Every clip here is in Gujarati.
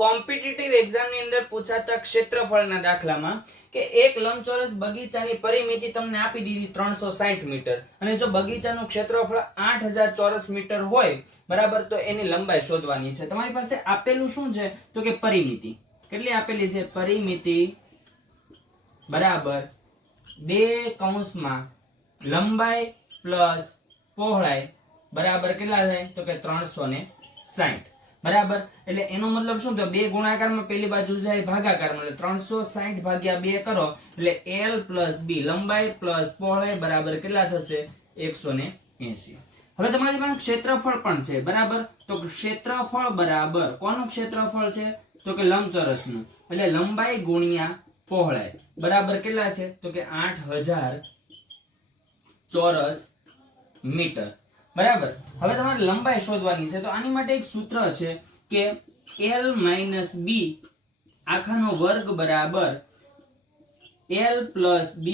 કોમ્પિટિટિવ એક્ઝામ ની અંદર પૂછાતા ક્ષેત્રફળના દાખલામાં કે એક લંબચોરસ બગીચાની પરિમિતિ તમને આપી દીધી 360 મીટર અને જો બગીચાનું ક્ષેત્રફળ 8000 ચોરસ મીટર હોય બરાબર તો એની લંબાઈ શોધવાની છે. તમારી પાસે આપેલું શું છે તો કે પરિમિતિ કેટલી આપેલી છે પરિમિતિ બરાબર 2 કૌંસમાં લંબાઈ પ્લસ પહોળાઈ બરાબર કેટલા થાય તો કે 360 બરાબર. એટલે એનો મતલબ શું થયો બે ગુણાકારમાં પેલી બાજુ જાય ભાગાકારમાં એટલે 360 ભાગ્યા 2 કરો એટલે l પ્લસ b લંબાઈ પ્લસ પહોળાઈ બરાબર કેટલા થશે 180. હવે તમારી પાસે ક્ષેત્રફળ પણ છે બરાબર તો ક્ષેત્રફળ બરાબર કોનું ક્ષેત્રફળ છે તો કે લંબચોરસનું એટલે લંબાઈ ગુણ્યા પહોળાઈ બરાબર કેટલા છે તો કે 8000 ચોરસ મીટર બરાબર. હવે તમારે લંબાઈ શોધવાની છે તો આની માટે એક સૂત્ર છે કે l - b આખાનો વર્ગ બરાબર l + b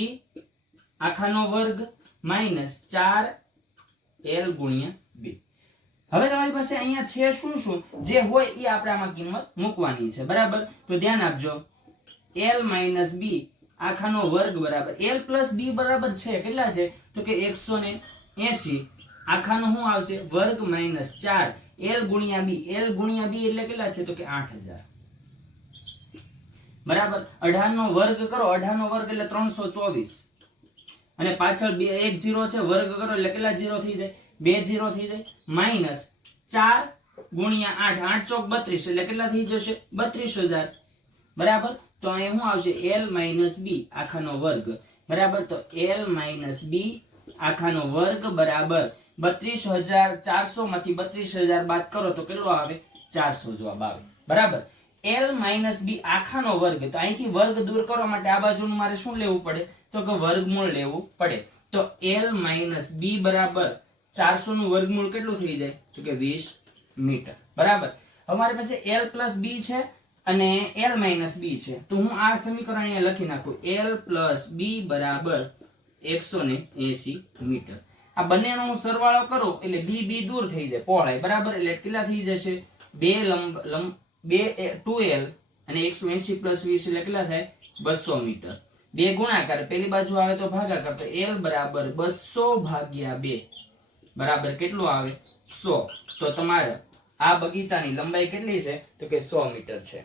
આખાનો વર્ગ - 4l ગુણ્યા b. હવે તમારી પાસે અહીંયા છે શું શું જે હોય એ આપણે આમાં કિંમત મૂકવાની છે બરાબર. તો ધ્યાન આપજો l - b આખાનો વર્ગ બરાબર l + b બરાબર છે કેટલા છે તો કે 180 આખાનો શું આવશે વર્ગ -4 l ગુણ્યા b એટલે કેટલા છે તો કે 8000 બરાબર. 18 નો વર્ગ કરો 18 નો વર્ગ એટલે 324 અને પાછળ 1 0 છે વર્ગ કરો એટલે કેટલા 0 થઈ જાય 2 0 થઈ જાય -4 ગુણ્યા 8 8 ચોક 32 એટલે કેટલા થઈ જશે 32000 બરાબર. તો અહીંયા શું આવશે l - b આખાનો વર્ગ બરાબર. તો l - b આખાનો વર્ગ બરાબર 32400 માંથી 32000 બાદ કરો તો કેટલો આવે 400 જવાબ આવે બરાબર. l - b આખાનો વર્ગ તો અહીંથી વર્ગ દૂર કરવા માટે આ બાજુનું મારે શું લેવું પડે તો કે વર્ગમૂળ લેવું પડે. તો l - b બરાબર 400 નું વર્ગમૂળ કેટલું થઈ જાય તો કે 20 મીટર બરાબર. હવે મારી પાસે l + b છે અને l - b છે તો હું આ સમીકરણ અહીંયા લખી નાખું l + b બરાબર 180 મીટર. આ બંનેનો હું સરવાળો કરું એટલે b દૂર થઈ જાય પહોળાઈ બરાબર એટલે કેટલા થઈ જશે 2l અને 180 + 20 એટલે કેટલા થાય 200 મીટર. બે ગુણાકાર પેલી બાજુ આવે તો ભાગાકાર તો l બરાબર 200 ભાગ્યા 2 બરાબર કેટલું આવે 100. તો તમારે આ બગીચાની લંબાઈ કેટલી છે તો કે 100 મીટર છે.